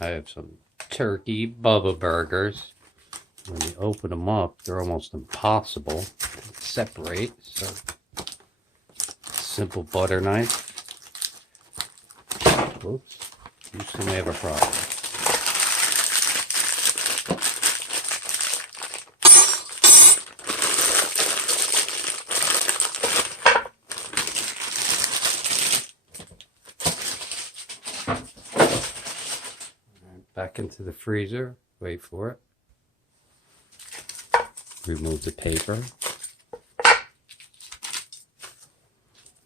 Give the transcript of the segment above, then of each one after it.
I have some turkey Bubba burgers. When you open them up, they're almost impossible to separate. So, simple butter knife. Whoops. Used to have a problem. Back into the freezer. Wait for it. Remove the paper.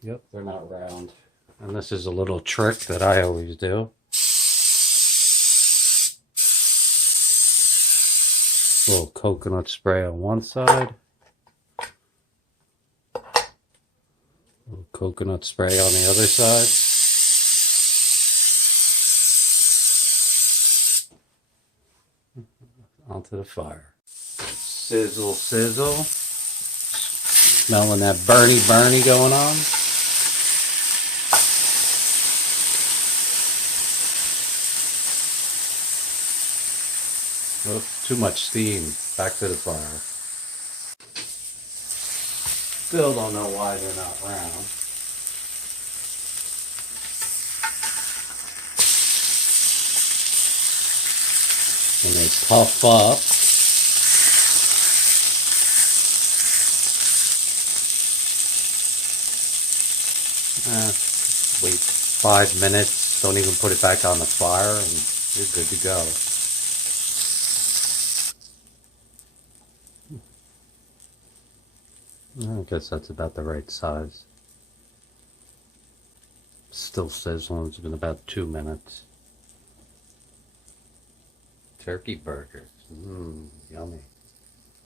Yep, they're not round. And this is a little trick that I always do. A little coconut spray on one side. A little coconut spray on the other side. Onto the fire. Sizzle, sizzle. Smelling that burny going on. Oh, too much steam. Back to the fire. Still don't know why they're not round. When they puff up, wait 5 minutes. Don't even put it back on the fire, and you're good to go. I guess that's about the right size. Still sizzling. It's been about 2 minutes. Turkey burgers.